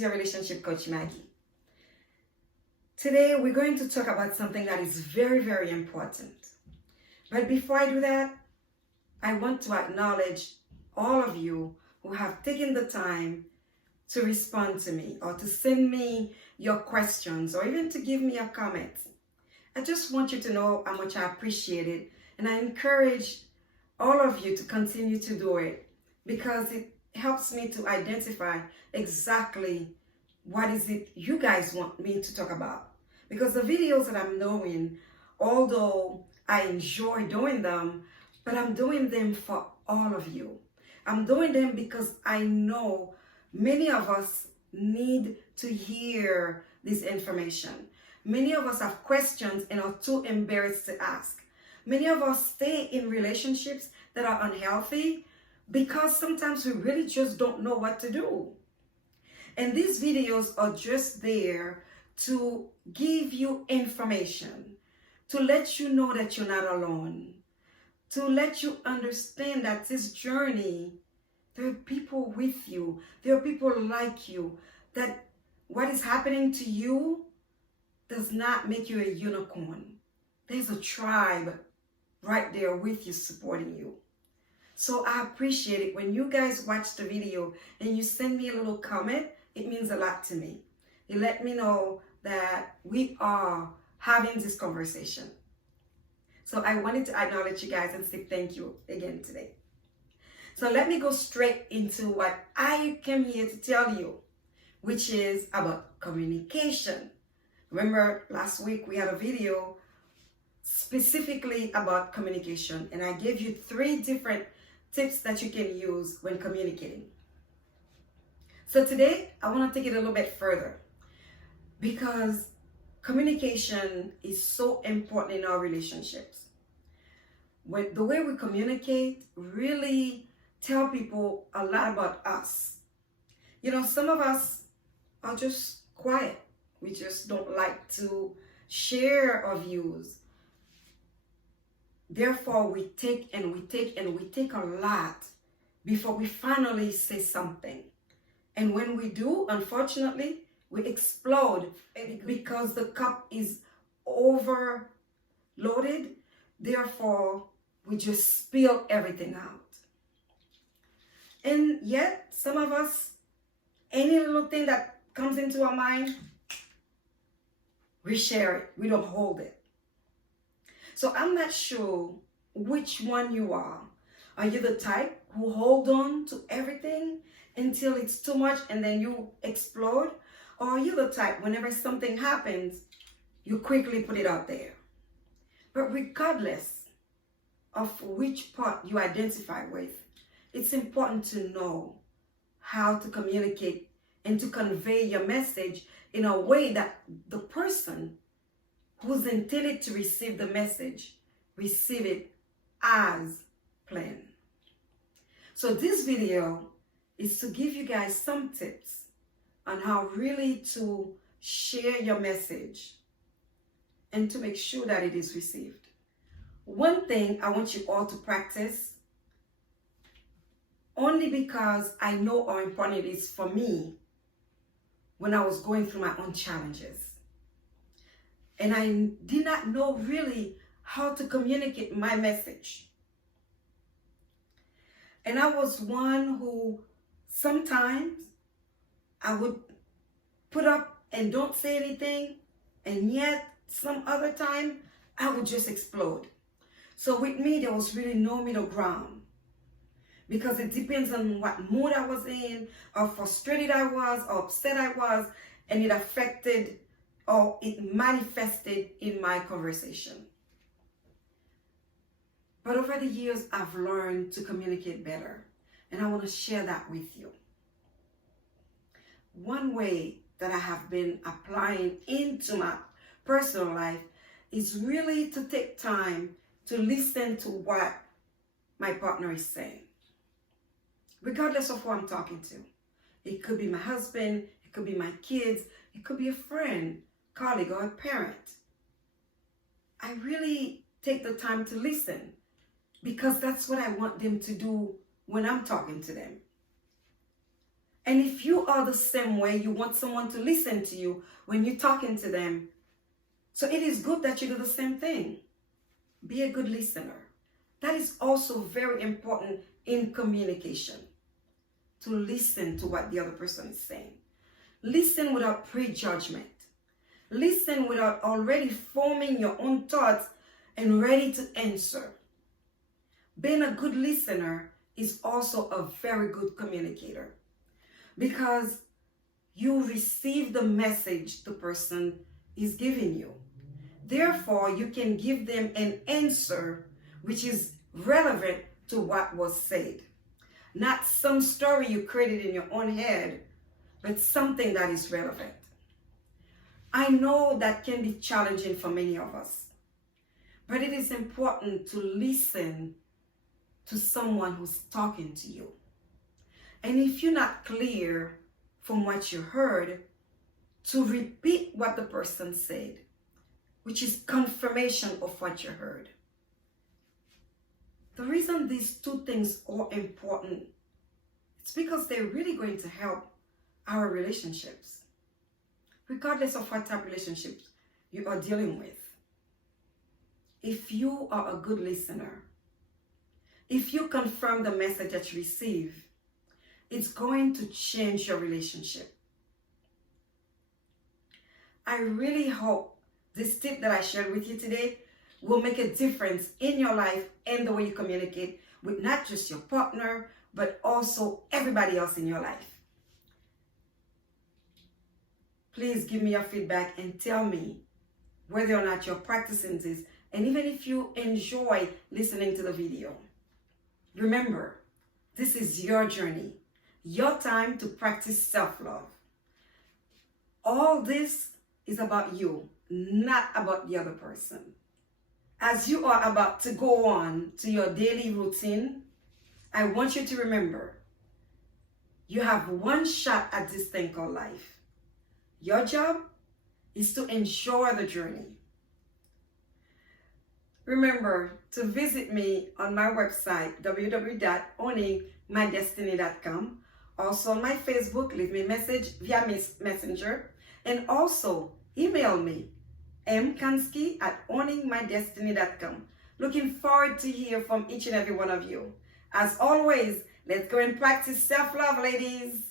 to your relationship coach, Maggie. Today, we're going to talk about something that is very, very important. But before I do that, I want to acknowledge all of you who have taken the time to respond to me or to send me your questions or even to give me a comment. I just want you to know how much I appreciate it, and I encourage all of you to continue to do it because it helps me to identify exactly what is it you guys want me to talk about. Because the videos that I'm doing, although I enjoy doing them, but I'm doing them for all of you. I'm doing them because I know many of us need to hear this information. Many of us have questions and are too embarrassed to ask. Many of us stay in relationships that are unhealthy because sometimes we really just don't know what to do. And these videos are just there to give you information, to let you know that you're not alone, to let you understand that this journey, there are people with you, there are people like you, that what is happening to you does not make you a unicorn. There's a tribe right there with you, supporting you. So I appreciate it when you guys watch the video and you send me a little comment. It means a lot to me. You let me know that we are having this conversation. So I wanted to acknowledge you guys and say thank you again today. So let me go straight into what I came here to tell you, which is about communication. Remember last week we had a video specifically about communication, and I gave you 3 different tips that you can use when communicating. So today I want to take it a little bit further because communication is so important in our relationships. When the way we communicate really tell people a lot about us. You know, some of us are just quiet. We just don't like to share our views. Therefore, we take and we take and we take a lot before we finally say something. And when we do, unfortunately, we explode because the cup is overloaded. Therefore, we just spill everything out. And yet, some of us, any little thing that comes into our mind, we share it. We don't hold it. So I'm not sure which one you are. Are you the type who hold on to everything until it's too much and then you explode? Or are you the type, whenever something happens, you quickly put it out there? But regardless of which part you identify with, it's important to know how to communicate and to convey your message in a way that the person who's intended to receive the message receive it as planned. So this video is to give you guys some tips on how really to share your message and to make sure that it is received. One thing I want you all to practice, only because I know how important it is for me when I was going through my own challenges. And I did not know really how to communicate my message. And I was one who sometimes I would put up and don't say anything, and yet some other time I would just explode. So with me, there was really no middle ground, because it depends on what mood I was in, or frustrated I was, or upset I was, and it affected or it manifested in my conversation. But over the years, I've learned to communicate better, and I want to share that with you. One way that I have been applying into my personal life is really to take time to listen to what my partner is saying, regardless of who I'm talking to. It could be my husband, it could be my kids, it could be a friend, colleague, or a parent. I really take the time to listen because that's what I want them to do when I'm talking to them. And if you are the same way, you want someone to listen to you when you're talking to them. So it is good that you do the same thing. Be a good listener. That is also very important in communication. To listen to what the other person is saying. Listen without prejudgment. Listen without already forming your own thoughts and ready to answer. Being a good listener is also a very good communicator, because you receive the message the person is giving you. Therefore, you can give them an answer which is relevant to what was said. Not some story you created in your own head, but something that is relevant. I know that can be challenging for many of us, but it is important to listen to someone who's talking to you. And if you're not clear from what you heard, to repeat what the person said, which is confirmation of what you heard. The reason these two things are important, it's because they're really going to help our relationships, regardless of what type of relationships you are dealing with. If you are a good listener, if you confirm the message that you receive, it's going to change your relationship. I really hope this tip that I shared with you today will make a difference in your life and the way you communicate with not just your partner, but also everybody else in your life. Please give me your feedback and tell me whether or not you're practicing this, and even if you enjoy listening to the video. Remember, this is your journey, your time to practice self-love. All this is about you, not about the other person. As you are about to go on to your daily routine, I want you to remember, you have one shot at this thing called life. Your job is to enjoy the journey. Remember to visit me on my website, www.owningmydestiny.com. Also on my Facebook, leave me a message via Messenger. And also email me, mkansky@owningmydestiny.com. Looking forward to hear from each and every one of you. As always, let's go and practice self-love, ladies.